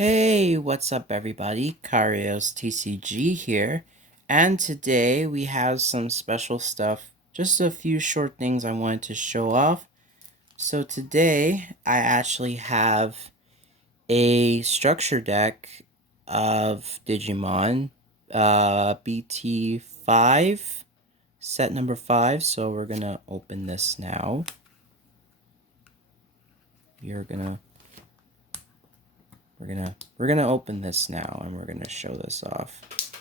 Hey, what's up everybody? Kario's TCG here, and today we have some special stuff, just a few short things I wanted to show off. So today I actually have a structure deck of Digimon, BT5, set number 5, so we're gonna open this now. We're gonna open this now and we're gonna show this off.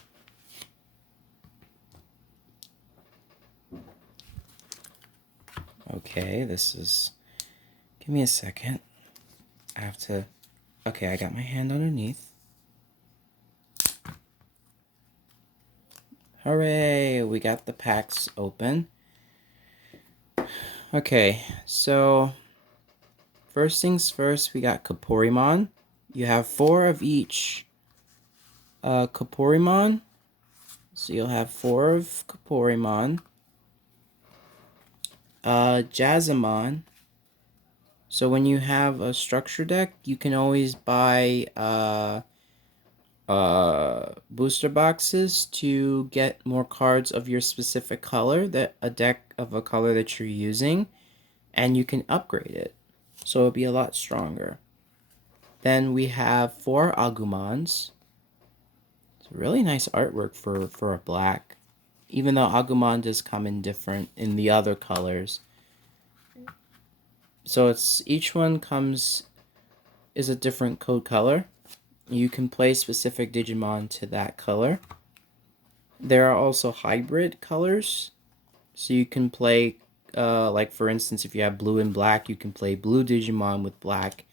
Okay, this is, give me a second. I have to, okay, I got my hand underneath. Hooray, we got the packs open. Okay, so first things first, we got Kapoorimon. You have 4 of each Kapoorimon. So you'll have 4 of Kapoorimon. Jazzamon. So when you have a structure deck, you can always buy booster boxes to get more cards of your specific color, that a deck of a color that you're using, and you can upgrade it, so it'll be a lot stronger. Then we have 4 Agumons. It's really nice artwork for a black, even though Agumon does come in different in the other colors. So it's each one is a different code color. You can play specific Digimon to that color. There are also hybrid colors. So you can play, like for instance, if you have blue and black, you can play blue Digimon with black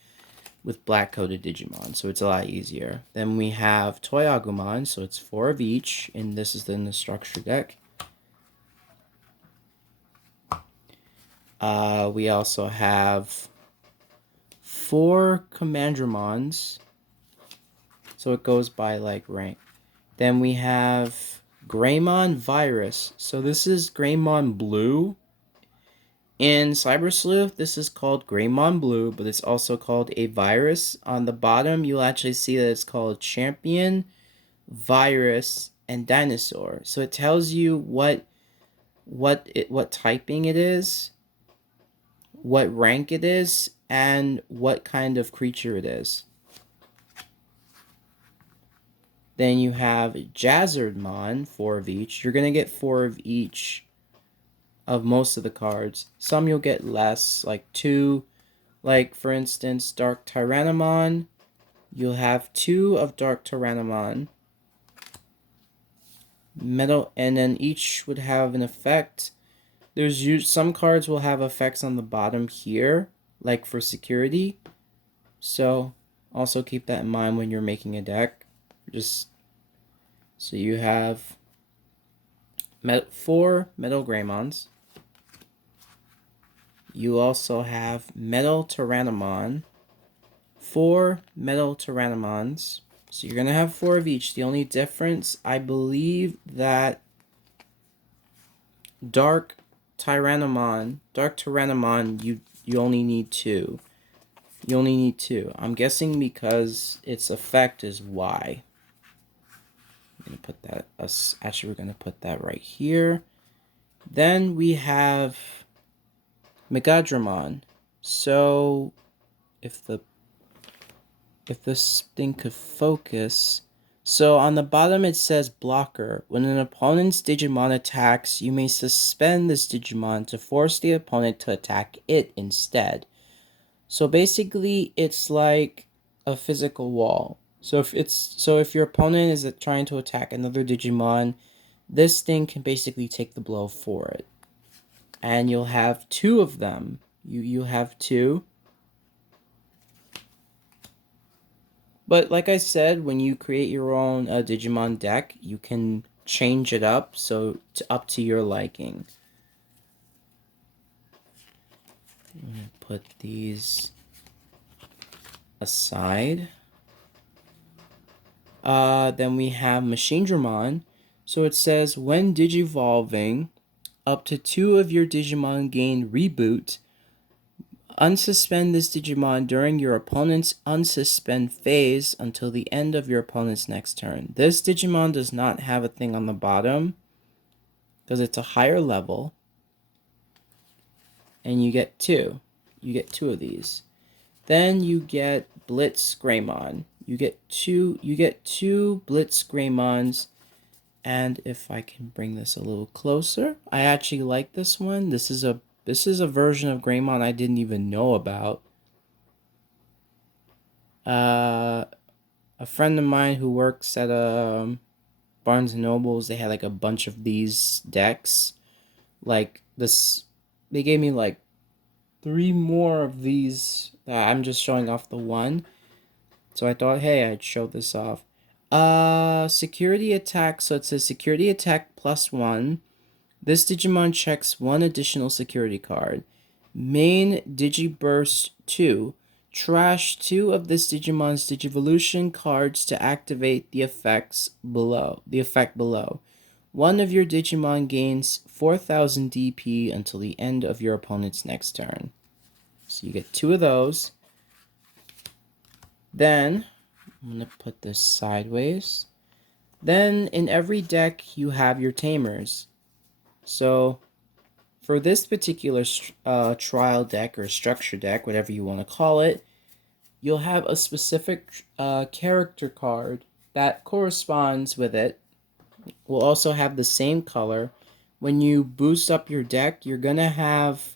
coded Digimon. So it's a lot easier. Then we have Toyagumon, so it's 4 of each, and this is in the structure deck. We also have 4 Commandramons. So it goes by like rank. Then we have Greymon Virus. So this is Greymon Blue. In Cyber Sleuth, this is called Greymon Blue, but it's also called a virus. On the bottom, you'll actually see that it's called Champion, Virus, and Dinosaur. So it tells you what typing it is, what rank it is, and what kind of creature it is. Then you have Jazzardmon, 4 of each. You're going to get 4 of each of most of the cards. Some you'll get less, like 2. Like, for instance, Dark Tyrannomon. You'll have 2 of Dark Tyrannomon. Metal, and then each would have an effect. Some cards will have effects on the bottom here, like for security. So, also keep that in mind when you're making a deck. So you have 4 Metal Greymons. You also have Metal Tyrannomon. 4 Metal Tyrannomons. So you're going to have 4 of each. The only difference, I believe that Dark Tyrannomon, you only need 2. You only need 2. I'm guessing because its effect is Y. I'm going to put that, actually we're going to put that right here. Then we have Megadramon. So if this thing could focus. So on the bottom it says blocker. When an opponent's Digimon attacks, you may suspend this Digimon to force the opponent to attack it instead. So basically it's like a physical wall. So if your opponent is trying to attack another Digimon, this thing can basically take the blow for it. And you'll have 2 of them. You have 2. But like I said, when you create your own Digimon deck, you can change it up up to your liking. I'm gonna put these aside. Then we have Machinedramon. So it says, when digivolving, up to 2 of your Digimon gain reboot. Unsuspend this Digimon during your opponent's unsuspend phase until the end of your opponent's next turn. This Digimon does not have a thing on the bottom because it's a higher level. And you get two. You get two of these. Then you get Blitz Greymon. You get two Blitz Greymons. And if I can bring this a little closer, I actually like this one. This is a version of Greymon I didn't even know about. A friend of mine who works at Barnes and Nobles, they had like a bunch of these decks. Like this, they gave me like 3 more of these. I'm just showing off the one. So I thought, hey, I'd show this off. Security attack. So it says security attack +1. This Digimon checks 1 additional security card. Main Digiburst 2. Trash 2 of this Digimon's Digivolution cards to activate the effect below. One of your Digimon gains 4000 DP until the end of your opponent's next turn. So you get 2 of those. Then, I'm going to put this sideways. Then, in every deck, you have your Tamers. So, for this particular trial deck or structure deck, whatever you want to call it, you'll have a specific character card that corresponds with it. Will also have the same color. When you boost up your deck, you're gonna have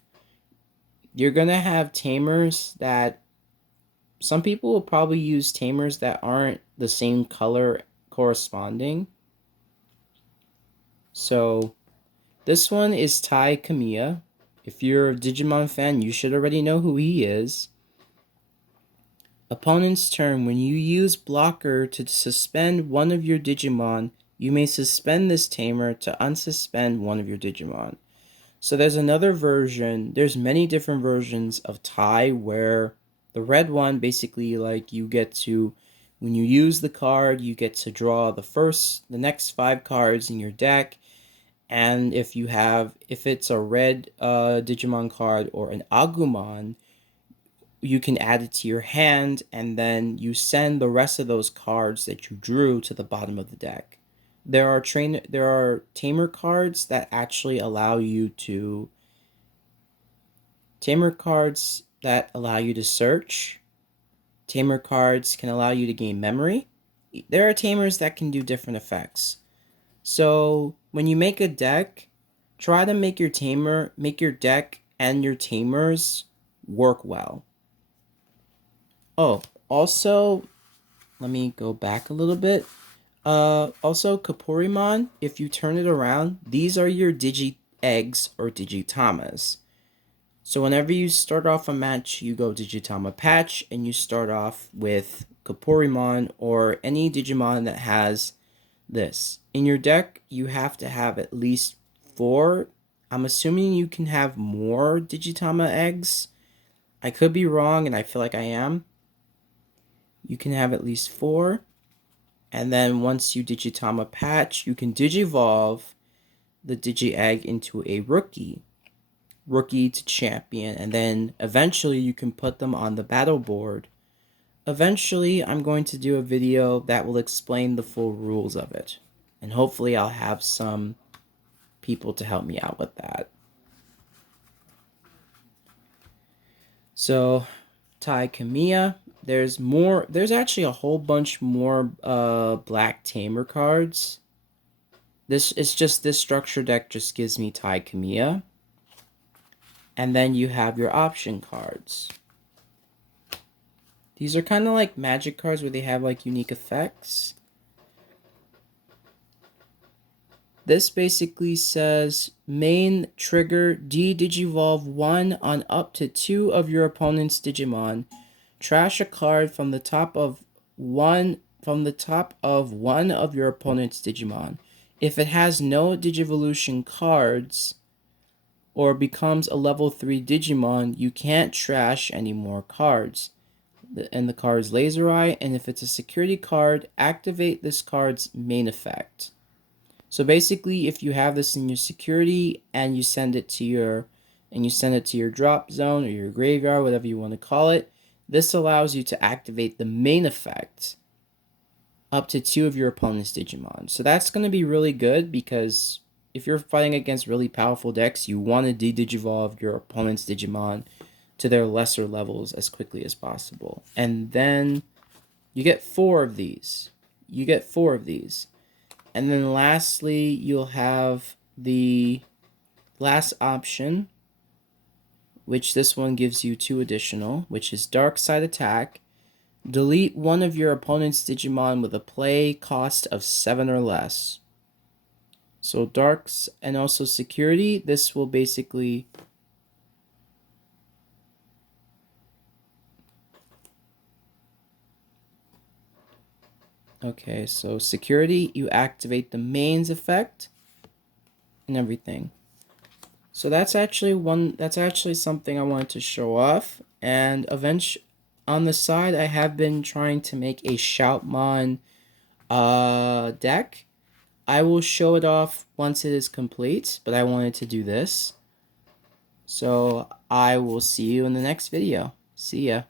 Tamers that some people will probably use Tamers that aren't the same color corresponding. So this one is Tai Kamiya. If you're a Digimon fan, you should already know who he is. Opponent's turn. When you use blocker to suspend one of your Digimon, you may suspend this Tamer to unsuspend one of your Digimon. So there's another version. There's many different versions of Tai where the red one basically like you get to, when you use the card, you get to draw the next 5 cards in your deck. And if it's a red Digimon card or an Agumon, you can add it to your hand, and then you send the rest of those cards that you drew to the bottom of the deck. There are Tamer cards that actually allow you to search. Tamer cards can allow you to gain memory. There are Tamers that can do different effects. So when you make a deck, try to make your deck and your Tamers work well. Oh, also, let me go back a little bit. Also, Kapoorimon, if you turn it around, these are your Digi-Eggs or Digitamas. So whenever you start off a match, you go Digitama Patch, and you start off with Kapoorimon or any Digimon that has this. In your deck, you have to have at least 4. I'm assuming you can have more Digitama eggs. I could be wrong, and I feel like I am. You can have at least 4. And then once you Digitama Patch, you can Digivolve the Digi-Egg into a rookie to champion, and then eventually you can put them on the battle board. Eventually, I'm going to do a video that will explain the full rules of it, and hopefully I'll have some people to help me out with that. So, Tai Kamiya, there's actually a whole bunch more black Tamer cards. This structure deck just gives me Tai Kamiya. And then you have your option cards. These are kind of like magic cards where they have like unique effects. This basically says main trigger Digivolve 1 on up to 2 of your opponent's Digimon. Trash a card from the top of one of your opponent's Digimon. If it has no Digivolution cards or becomes a level 3 Digimon, you can't trash any more cards. And the card is Laser Eye, and if it's a security card, activate this card's main effect. So basically, if you have this in your security and you send it to your and you send it to your drop zone or your graveyard, whatever you want to call it. This allows you to activate the main effect up to 2 of your opponent's Digimon. So that's going to be really good because if you're fighting against really powerful decks, you want to de-digivolve your opponent's Digimon to their lesser levels as quickly as possible. And then you get 4 of these. You get 4 of these. And then lastly, you'll have the last option, which this one gives you 2 additional, which is Dark Side Attack. Delete one of your opponent's Digimon with a play cost of 7 or less. So Darks and also Security, this will basically... Okay, so Security, you activate the mains effect and everything. So that's actually something I wanted to show off. And eventually, on the side, I have been trying to make a Shoutmon deck. I will show it off once it is complete, but I wanted to do this. So I will see you in the next video. See ya.